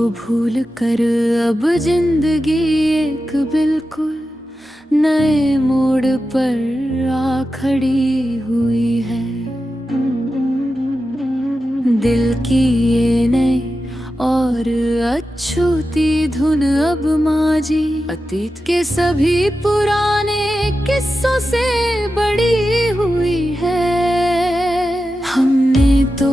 को भूल कर अब जिंदगी एक बिल्कुल नए मोड़ पर आ खड़ी हुई है। दिल की ये नई और अछूती धुन अब माजी अतीत के सभी पुराने किस्सों से बड़ी हुई है। हमने तो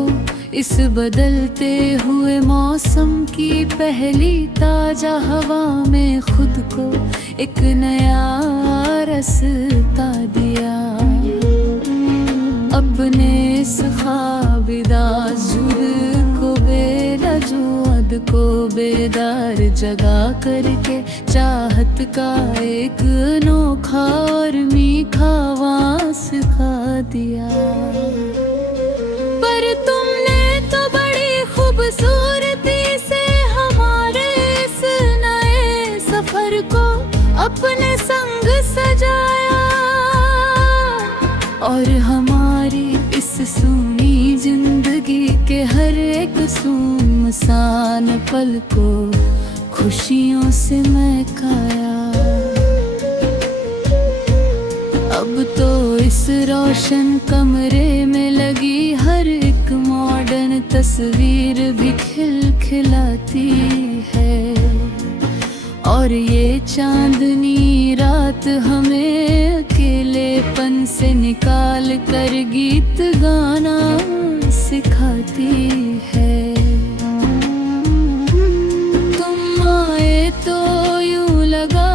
इस बदलते हुए मौसम की पहली ताजा हवा में खुद को एक नया रास्ता दिया। अपने इस ख्वाबिदा जुर्म को बेलजुअद को बेदार जगा करके चाहत का एक अनोखा और मीठा वास खा दिया। पर तुमने तो बड़ी खूबसूरती से हमारे इस नए सफर को अपने संग सजाया और हमारी इस सूनी जिंदगी के हर एक सुनसान पल को खुशियों से महकाया। अब तो इस रोशन कमरे में लगी हर एक मॉडर्न तस्वीर भी खिलखिलाती है और ये चांदनी रात हमें अकेलेपन से निकाल कर गीत गाना सिखाती है। तुम आए तो यूं लगा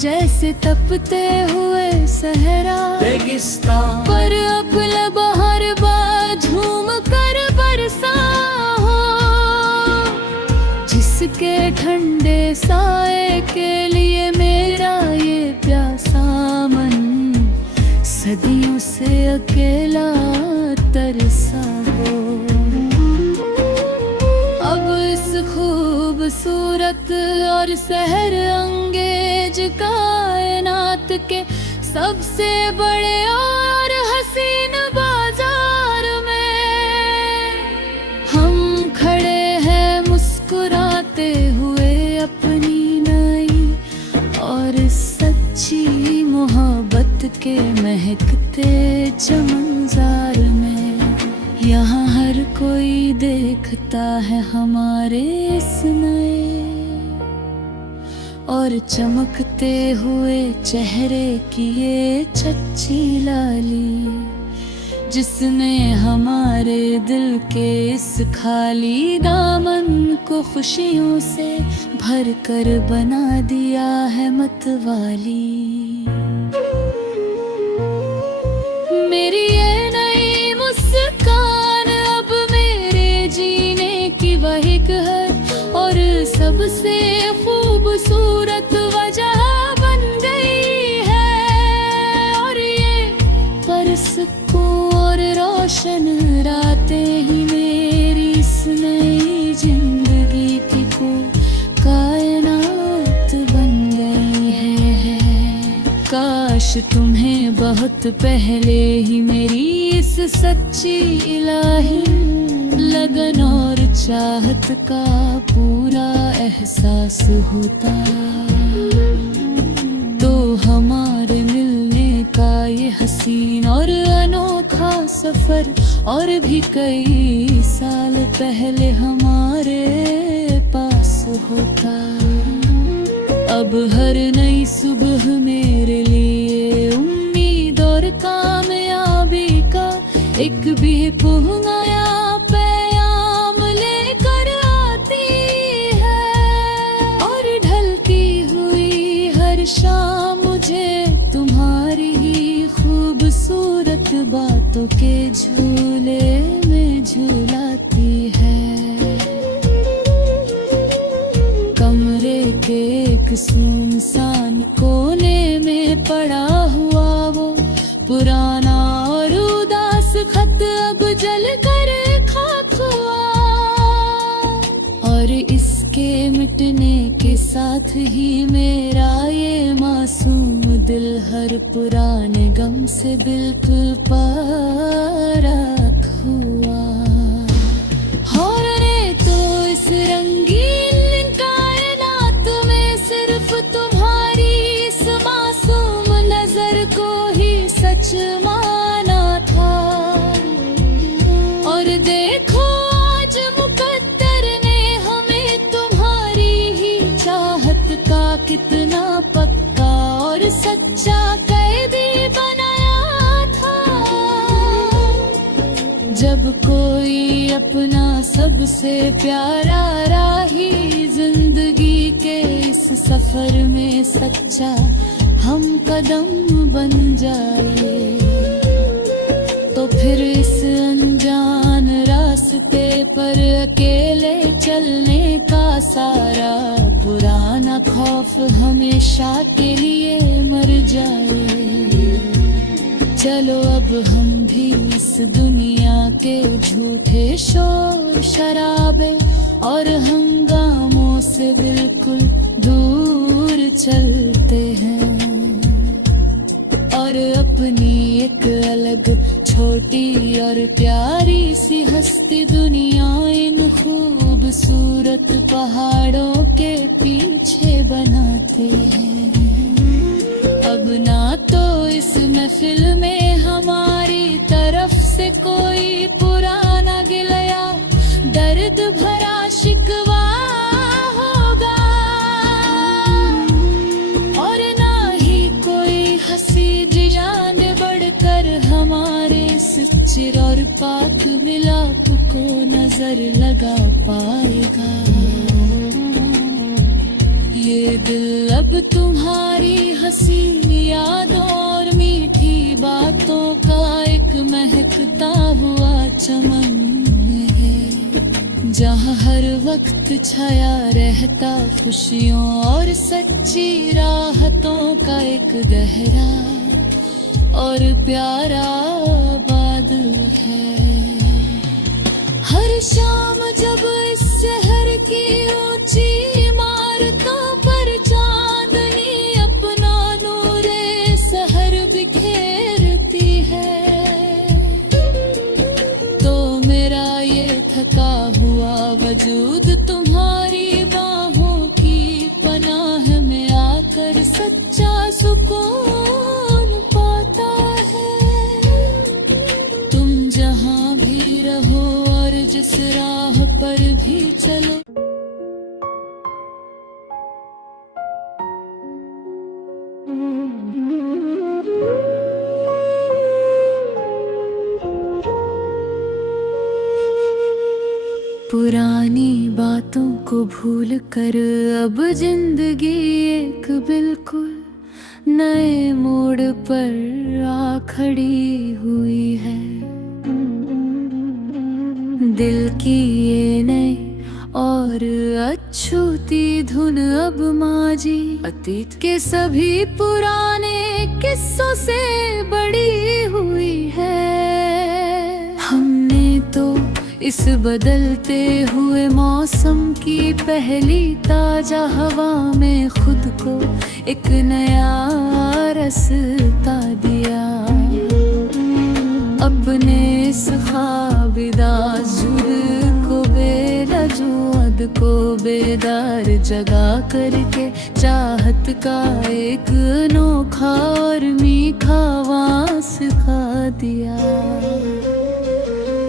जैसे तपते हुए सहरा रेगिस्तान पर अब बहार झूम कर बरसा हो, जिसके ठंडे साए के लिए मेरा ये प्यासा मन सदियों से अकेला तरसा हो। अब इस खूबसूरत और सहर अंगेज कायनात के सबसे बड़े और हसीन बाजार में हम खड़े हैं मुस्कुराते हुए अपनी नई और सच्ची मोहब्बत के महकते चमनजार में। यहाँ हर कोई देखता है हमारे इस नए और चमकते हुए चेहरे की ये सच्ची लाली, जिसने हमारे दिल के इस खाली दामन को खुशियों से भर कर बना दिया है मतवाली। मेरी ये नई मुस्कान अब मेरे जीने की वहीक है और सबसे खूबसूरत वजह बन गई है। और ये परसकों और रोशन रातें ही मेरी इस नई जिंदगी की को कायनात बन गई है। काश तुम्हें बहुत पहले ही मेरी इस सच्ची इलाही लगन और चाहत का पूरा एहसास होता तो हमारे मिलने का ये हसीन और अनोखा सफर और भी कई साल पहले हमारे पास होता। अब हर नई सुबह मेरे लिए उम्मीद और कामयाबी का एक भी नया पैगाम लेकर आती है और ढलती हुई हर शाम मुझे तुम्हारी ही खूबसूरत बातों के झूले में झूलाती है। कमरे के एक सुनसान कोने में पड़ा हुआ वो पुराना और उदास खत अब जल कर खाक हुआ और इसके मिटने के साथ ही मेरा ये मासूम दिल हर पुराने गम से बिल्कुल पाराक हुआ। और ने तो इस रंगीन कोई अपना सबसे प्यारा राही जिंदगी के इस सफर में सच्चा हम कदम बन जाए, तो फिर इस अनजान रास्ते पर अकेले चलने का सारा पुराना खौफ हमेशा के लिए मर जाए। चलो अब हम भी इस दुनिया के झूठे शोर शराबे और हंगामों से बिल्कुल दूर चलते हैं, और अपनी एक अलग छोटी और प्यारी सी हस्ती दुनिया इन खूबसूरत पहाड़ों के पीछे बनाते हैं। अब ना तो इस महफिल में हमारी तरफ से कोई पुराना गिला दर्द भरा शिकवा होगा, और ना ही कोई हंसी जान बढ़कर हमारे इस चिर और पाक मिलाप को नजर लगा पाएगा। ये दिल अब तुम्हारी हसीन यादों और मीठी बातों का एक महकता हुआ चमन है, जहाँ हर वक्त छाया रहता खुशियों और सच्ची राहतों का एक गहरा और प्यारा बादल है। हर शाम जब इस शहर की ऊंची इमारतों पर चांदनी अपना नूरे सहर बिखेरती है, तो मेरा ये थका हुआ वजूद तुम्हारी बाहों की पनाह में आकर सच्चा सुकून पाता है। तुम जहाँ भी रहो और जिस राह पर भी चलो, पुरानी बातों को भूल कर अब जिंदगी एक बिल्कुल नए मोड़ पर आ खड़ी हुई है। दिल की ये नई और अछूती धुन अब माजी अतीत के सभी पुराने किस्सों से बड़ी हुई है। हमने तो इस बदलते हुए मौसम की पहली ताजा हवा में खुद को एक नया रास्ता दिया। अपने इस ख्वाबिदा को बेलजुअद को बेदार जगा करके चाहत का एक अनोखा और मीठा वास खा दिया।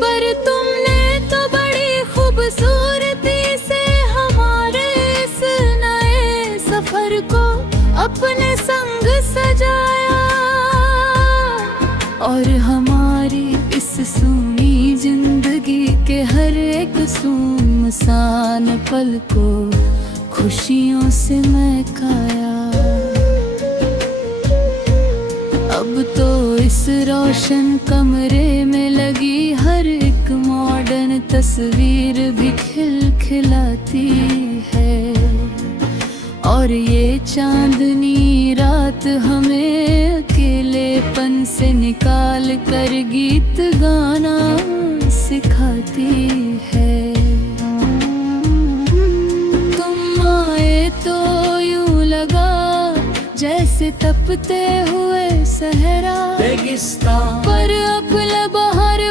पर तुमने तो बड़ी खूबसूरती से हमारे इस नए सफर को अपने संग सजाया, और हमारी इस सूनी जिंदगी के हर एक सुनसान पल को खुशियों से महकाया। अब तो इस रोशन कमरे में लगी हर एक मॉडर्न तस्वीर भी खिलखिलाती है, और ये चांदनी रात हमें अकेलेपन से निकाल कर गीत गाना सिखाती है। तुम आए तो यूं लगा जैसे तपते हुए सहरा रेगिस्तान पर अब बहार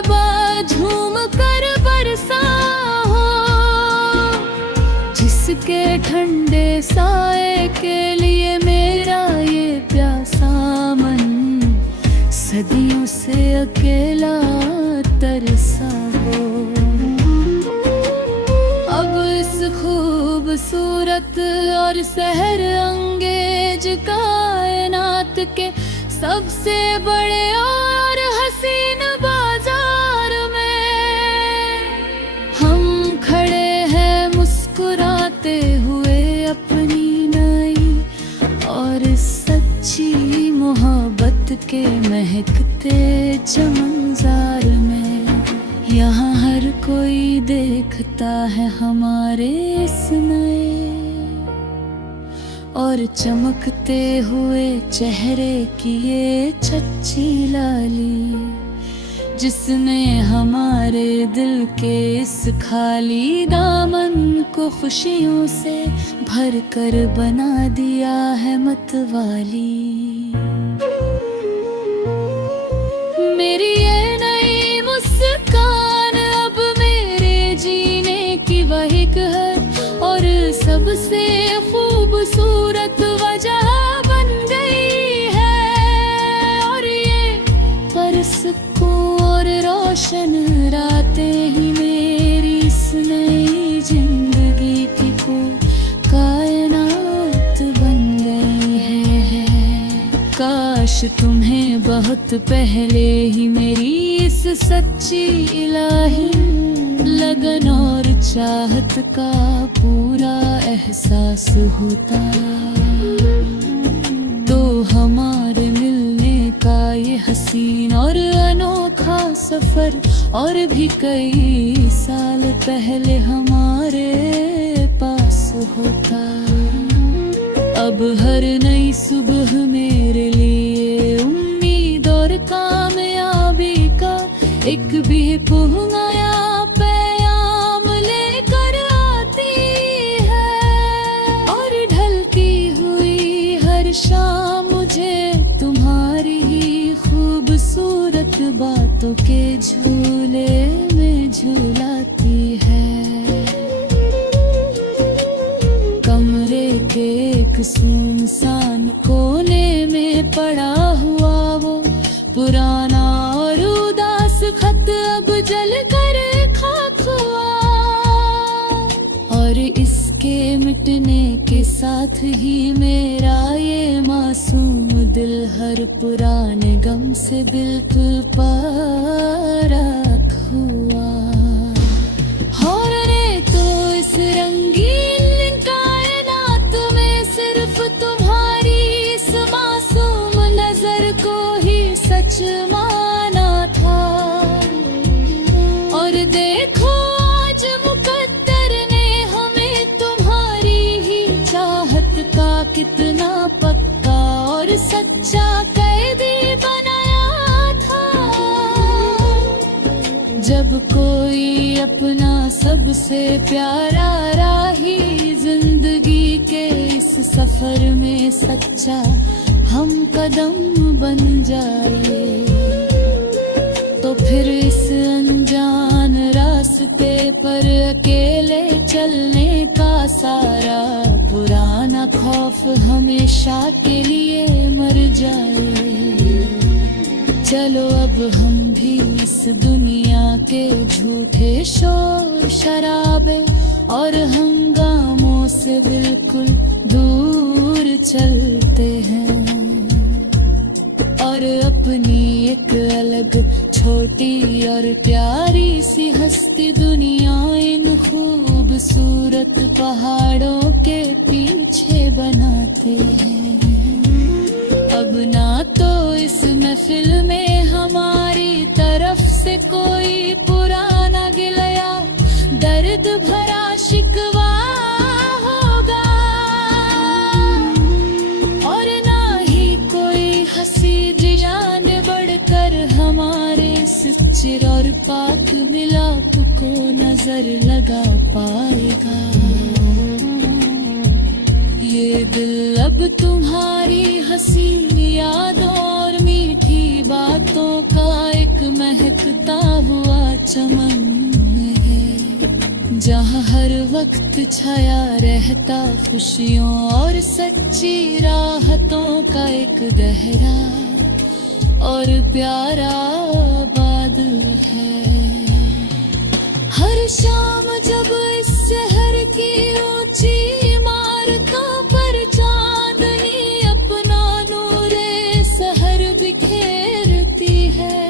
झूम कर बरसा हो, जिसके ठंडे साए के लिए मेरा ये प्यासा मन सदियों से अकेला तरसा हो। अब इस खूबसूरत और सहर अंगेज कायनात के सबसे बड़े और हसीन बाजार में के महकते चमनजार में, यहाँ हर कोई देखता है हमारे इस नए और चमकते हुए चेहरे की ये सच्ची लाली, जिसने हमारे दिल के इस खाली दामन को खुशियों से भर कर बना दिया है मतवाली। मेरी ये नई मुस्कान अब मेरे जीने की वहीक है और सबसे खूबसूरत वजह बन गई है। और ये परसकों और रोशन रातें ही मेरी इस नई जिंदगी की कायनात बन गई है। काश तुम्हें बहुत पहले ही मेरी इस सच्ची इलाही लगन और चाहत का पूरा एहसास होता, तो हमारे मिलने का ये हसीन और अनोखा सफर और भी कई साल पहले हमारे पास होता। अब हर नई सुबह मेरे लिए उम्मीद और कामयाबी का एक भी नया पैगाम लेकर आती है। और ढलती हुई हर शाम मुझे तुम्हारी ही खूबसूरत बातों के झूले में झूलाती है। कमरे के एक सुनसान कोने में पड़ा हुआ वो पुराना और उदास खत अब जल कर खाक हुआ, और इसके मिटने के साथ ही मेरा ये मासूम दिल हर पुराने गम से बिल्कुल पाराक हुआ। और ने तो इस रंगीन कायनात में सिर्फ तुम्हारी इस मासूम नजर को ही सच माना था। और देखो आज मुकद्दर ने हमें तुम्हारी ही चाहत का कितना पक्का और सच्चा कैदी बनाया था। जब कोई अपना सबसे प्यारा राही जिंदगी के इस सफर में सच्चा हम कदम बन जाए, तो फिर इस अनजान रास्ते पर अकेले चलने का सारा पुराना खौफ हमेशा के लिए मर जाए। चलो अब हम भी इस दुनिया के झूठे शोर शराबे और हंगामों से बिल्कुल दूर चलते हैं और अपनी एक अलग छोटी और प्यारी सी हस्ती दुनिया इन खूबसूरत पहाड़ों के पीछे बनाते हैं। अब ना तो इस महफिल में हमारी तरफ से कोई पुराना गिला दर्द भरा शिकवा होगा, और ना ही कोई हंसी जान बढ़कर हमारे इस चिर और पाक मिलाप को नजर लगा पाएगा। ये दिल अब तुम्हारी हसीन यादों और मीठी बातों का एक महकता हुआ चमन में है, जहाँ हर वक्त छाया रहता खुशियों और सच्ची राहतों का एक गहरा और प्यारा बादल है। हर शाम जब इस शहर की ऊंची इमारतों पर चांदनी अपना नूरे सहर बिखेरती है,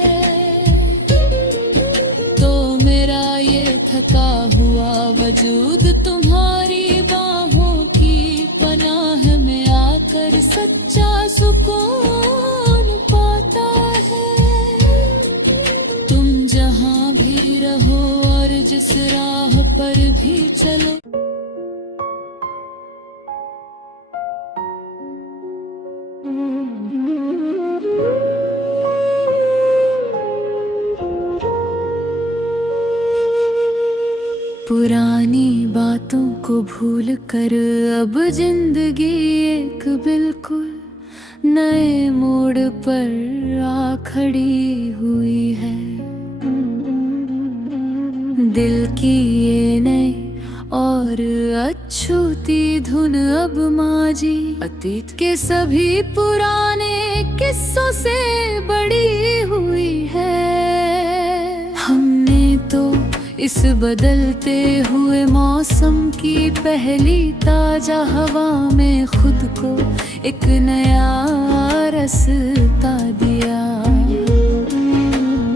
तो मेरा ये थका हुआ वजूद तुम्हारी बाहों की पनाह में आकर सच्चा सुकून पाता को भूल कर अब जिंदगी एक बिल्कुल नए मोड़ पर आ खड़ी हुई है। दिल की ये नई और अछूती धुन अब माजी अतीत के सभी पुराने किस्सों से बड़ी हुई है। हमने तो इस बदलते हुए मौसम की पहली ताजा हवा में खुद को एक नया रास्ता दिया।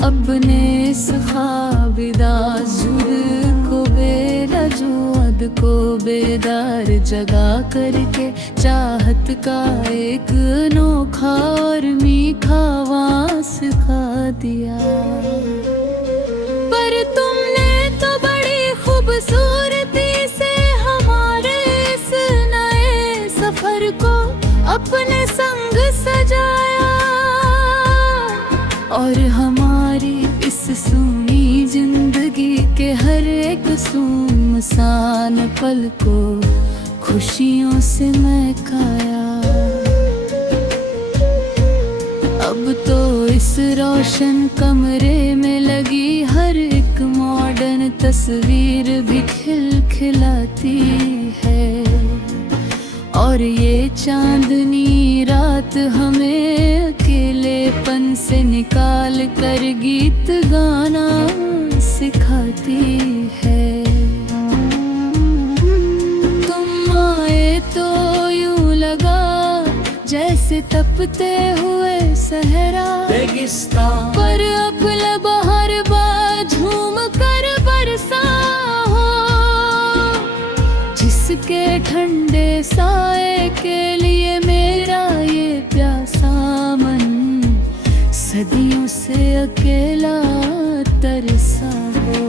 अपने इस ख्वाबिदा जुद को बेलजुअद को बेदार जगा करके चाहत का एक अनोखा और मीठा वास खा दिया। पर तुमने तो बड़ी खूबसूरती से हमारे इस नए सफर को अपने संग सजाया और हमारी इस सूनी जिंदगी के हर एक सुनसान पल को खुशियों से महकाया। अब तो इस रोशन कमरे में लगी हर एक मॉडर्न तस्वीर भी खिलखिलाती है और ये चांदनी रात हमें अकेलेपन से निकाल कर गीत गाना सिखाती है। तुम आए तो यूं लगा जैसे तपते हुए सहरा रेगिस्तान पर अब बहार झूम कर बरसा हो, जिसके ठंडे साए के लिए मेरा ये प्यासा मन सदियों से अकेला तरसा हो।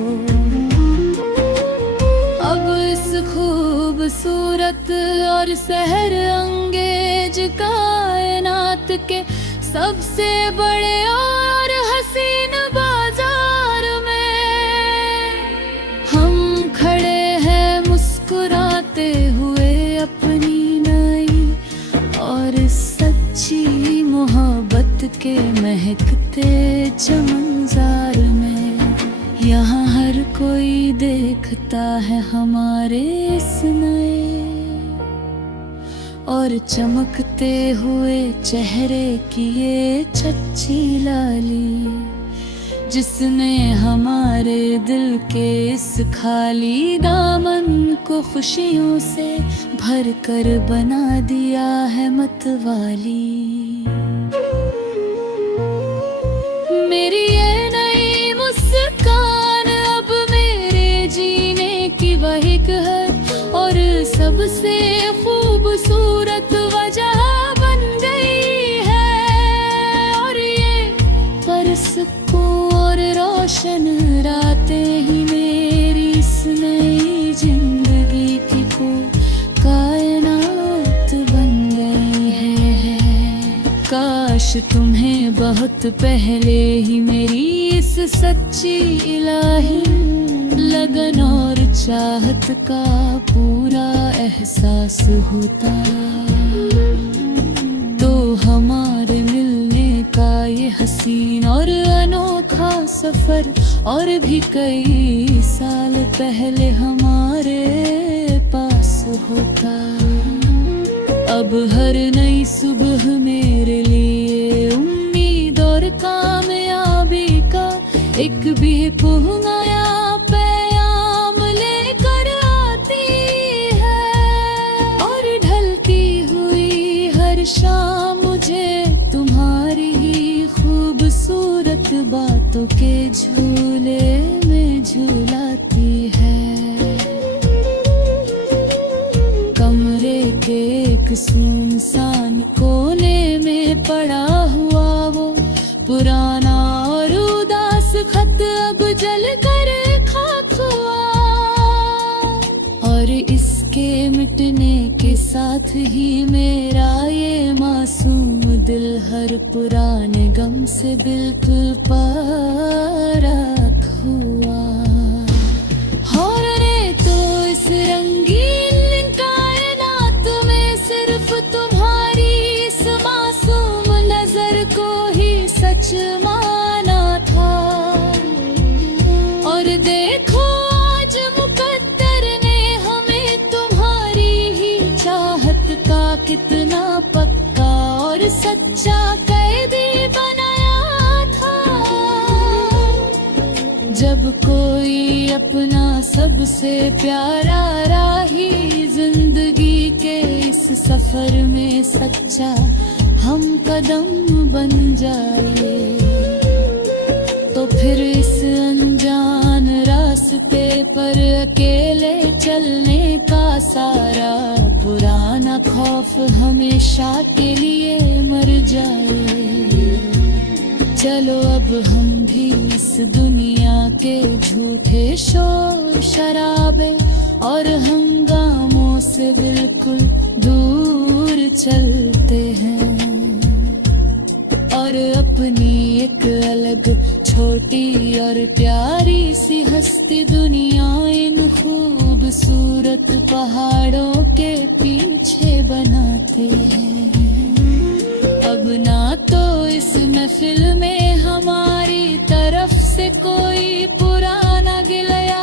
अब इस खूबसूरत और सहर अंगेज कायनात के सबसे बड़े और हसीन बाजार में हम खड़े हैं मुस्कुराते हुए अपनी नई और सच्ची मोहब्बत के महकते चमनजार में। यहाँ हर कोई देखता है हमारे इस नए और चमकते हुए चेहरे की ये सच्ची लाली, जिसने हमारे दिल के इस खाली दामन को खुशियों से भर कर बना दिया है मतवाली। मेरी ये नई मुस्कान अब मेरे जीने की वहीक है और सबसे खूबसूरत वजह बन गई है। और ये परसकों और रोशन रातें ही मेरी इस नई जिंदगी की को कायनात बन गई है। काश तुम्हें बहुत पहले ही मेरी इस सच्ची इलाही लगन और चाहत का पूरा एहसास होता तो हमारे मिलने का ये हसीन और अनोखा सफर और भी कई साल पहले हमारे पास होता। अब हर नई सुबह मेरे लिए उम्मीद और कामयाबी का एक भी नया पैगाम लेकर आती है और ढलती हुई हर शाम मुझे तुम्हारी ही खूबसूरत बातों के झूले में झूलाती है। कमरे के एक सुनसान कोने में पड़ा हुआ वो पुराना और उदास खत अब जल कर खाक हुआ और इसके मिटने के साथ ही मेरा ये मासूम दिल हर पुराने गम से बिल्कुल पाराक हुआ। और ने तो इस रंगीन सच्चा कैदी बनाया था। जब कोई अपना सबसे प्यारा राही जिंदगी के इस सफर में सच्चा हम कदम बन जाए, तो फिर इस अनजान रास्ते पर अकेले चलने का सारा पुराना खौफ हमेशा के लिए मर जाए। चलो अब हम भी इस दुनिया के झूठे शोर शराबे और हंगामों से बिल्कुल दूर चलते हैं, और अपनी एक अलग छोटी और प्यारी सी हस्ती दुनिया इन खूबसूरत पहाड़ों के पीछे बनाते हैं। अब ना तो इस महफिल में हमारी तरफ से कोई पुराना गिला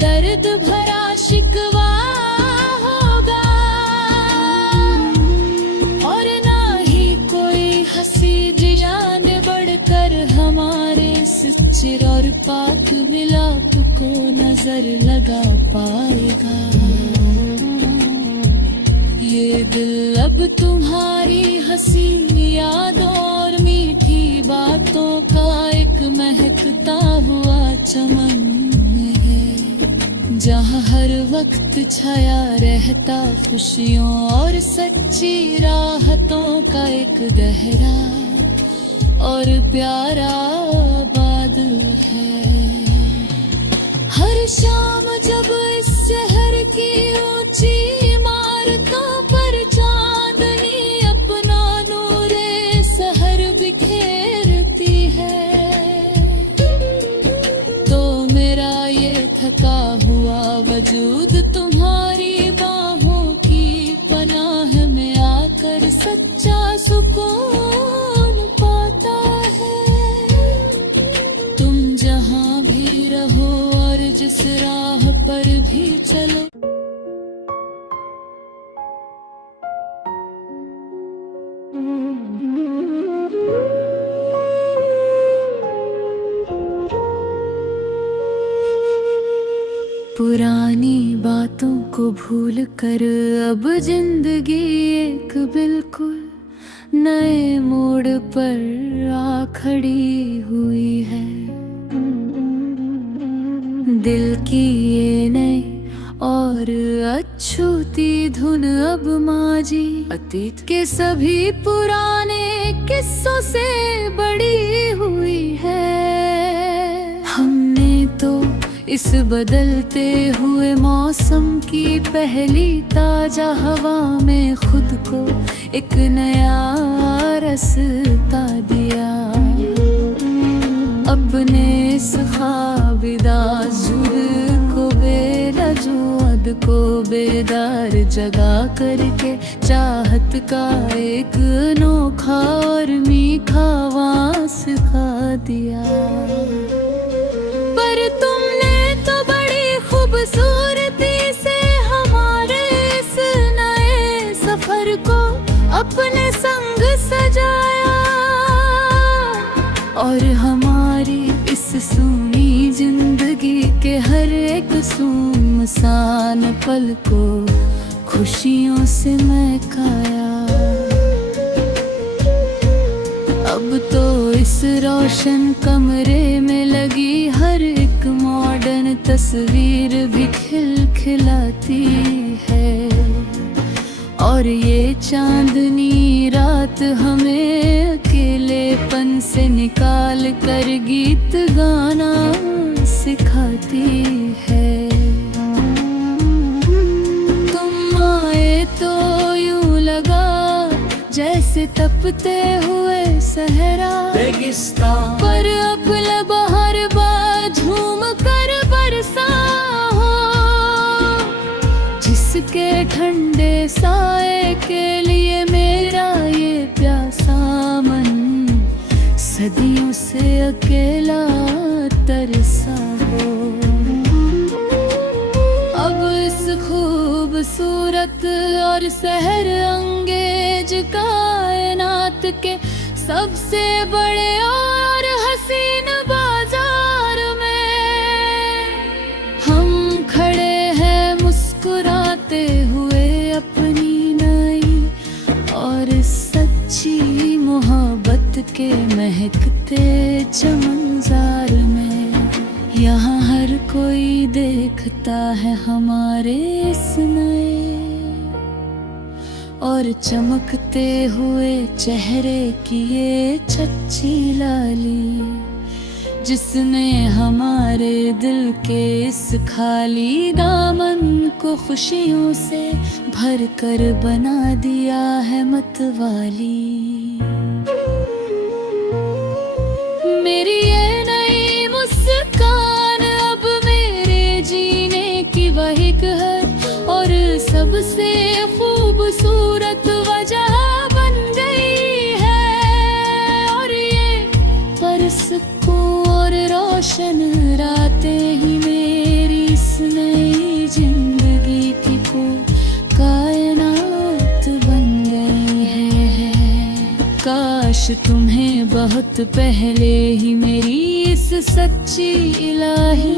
दर्द भरा शिकवा होगा, और ना ही कोई हंसी जान बढ़कर हमारे चिर और पाक मिलाप को नजर लगा पाएगा। ये दिल अब तुम्हारी हंसी यादों और मीठी बातों का एक महकता हुआ चमन है, जहाँ हर वक्त छाया रहता खुशियों और सच्ची राहतों का एक गहरा और प्यारा बादल है। हर शाम जब इस शहर की ऊंची इमारतों पर चांदनी अपना नूरे सहर बिखेरती है, तो मेरा ये थका हुआ वजूद तुम्हारी बाहों की पनाह में आकर सच्चा सुकून पाता है। तुम जहाँ भी रहो और जिस राह पर भी चलो, पुरानी बातों को भूल कर अब जिंदगी एक बिल्कुल नए मोड़ पर आ खड़ी हुई है। दिल की ये नई और अछूती धुन अब माजी अतीत के सभी पुराने किस्सों से बड़ी हुई है। हमने तो इस बदलते हुए मौसम की पहली ताजा हवा में खुद को एक नया रास्ता दिया। अपने इस ख्वाबिदा जुर्म को बेरजुअद को बेदार जगा करके चाहत का एक अनोखा और मीठा वास खा दिया। पर तुमने तो बड़ी खूबसूरती से हमारे इस नए सफर को अपने संग सजाया, और हमारी इस सूनी जिंदगी के हर एक सुनसान पल को खुशियों से महकाया। अब तो इस रोशन कमरे में लगी हर एक मॉडर्न तस्वीर भी खिलखिलाती है, और ये चांदनी रात हमें अकेलेपन से निकाल कर गीत गाना सिखाती है। तुम आए तो यूं लगा जैसे तपते हुए सहरा रेगिस्तान पर अब बहार झूम कर बरसा हो, जिसके ठंडे साए के लिए मेरा ये प्यासा मन सदियों से अकेला तरसा हो। अब इस खूब खूबसूरत और सहर अंगेज कायनात के सबसे बड़े और हसीन बाजार में हम खड़े हैं मुस्कुराते हुए अपनी नई और सच्ची मोहब्बत के महकते चमनजार में। यहाँ हर कोई देखता है हमारे इस नए और चमकते हुए चेहरे की ये सच्ची लाली, जिसने हमारे दिल के इस खाली दामन को खुशियों से भर कर बना दिया है मतवाली। मेरी ये नई मुस्कान अब मेरे जीने की वहीक है और सबसे खूबसूरत वजह बन गई है। और ये परसकूं और रोशन रातें ही मेरी इस नई जिंदगी की कायनात बन गई है। काश तुम्हें बहुत पहले ही मेरी इस सच्ची इलाही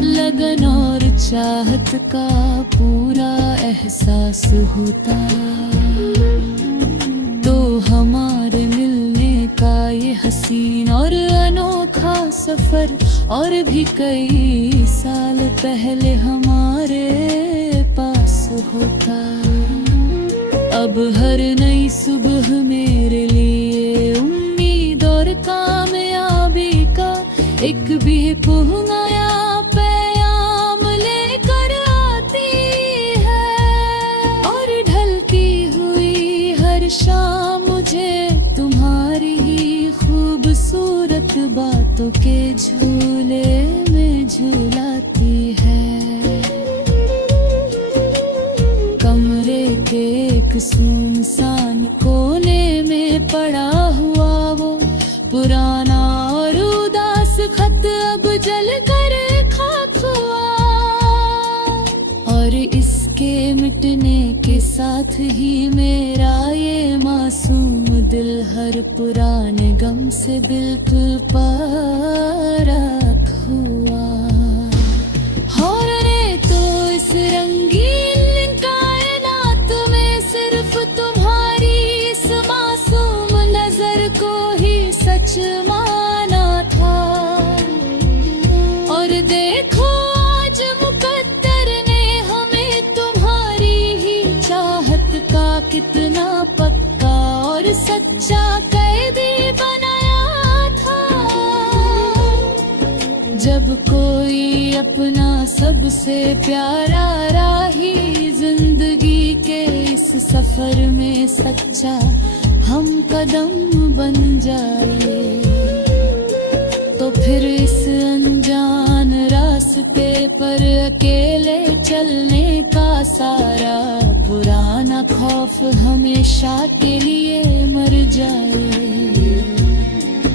लगन और चाहत का पूरा एहसास होता, तो हमारे मिलने का ये हसीन और अनोखा सफर और भी कई साल पहले हमारे पास होता। अब हर नई सुबह मेरे लिए उम्मीद और कामयाबी का एक भी नया पैगाम लेकर आती है। और ढलती हुई हर शाम मुझे तुम्हारी ही खूबसूरत बातों के झूले में झूलाती है। कमरे के एक सुनसान कोने में पड़ा हुआ वो पुराना और उदास खत अब जल कर खाक हुआ, और इसके मिटने के साथ ही मेरा ये मासूम दिल हर पुराने गम से बिल्कुल पाराक हुआ। और ने तो इस रंगीन कायनात में सिर्फ तुम्हारी इस मासूम नजर को ही सच माना था। और देखो आज मुकद्दर ने हमें तुम्हारी ही चाहत का कितना पक्का और सच्चा कैदी बनाया था। जब कोई अपना सबसे प्यारा राही जिंदगी के इस सफर में सच्चा हम कदम बन जाए, तो फिर इस अनजान रास्ते पर अकेले चलने का सारा पुराना खौफ हमेशा के लिए मर जाए।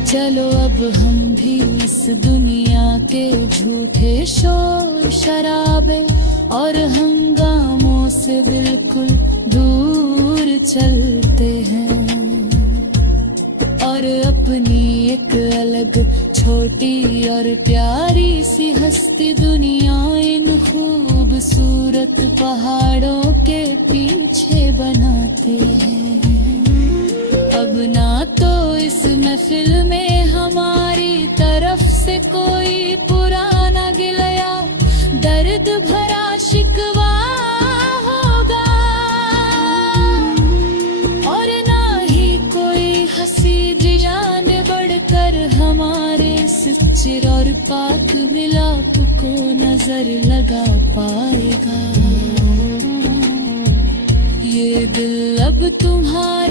चलो अब हम भी इस दुनिया के झूठे शोर शराबे और हंगामों से बिल्कुल दूर चलते हैं, और अपनी एक अलग छोटी और प्यारी सी हस्ती दुनिया इन खूबसूरत पहाड़ों के पीछे बनाते हैं। अब ना तो इस महफिल में हमारी तरफ से कोई पुराना गिला दर्द भरा शिकवा होगा, और ना ही कोई हंसी जान बढ़कर हमारे इस चिर और पाक मिलाप को नजर लगा पाएगा। ये दिल अब तुम्हारा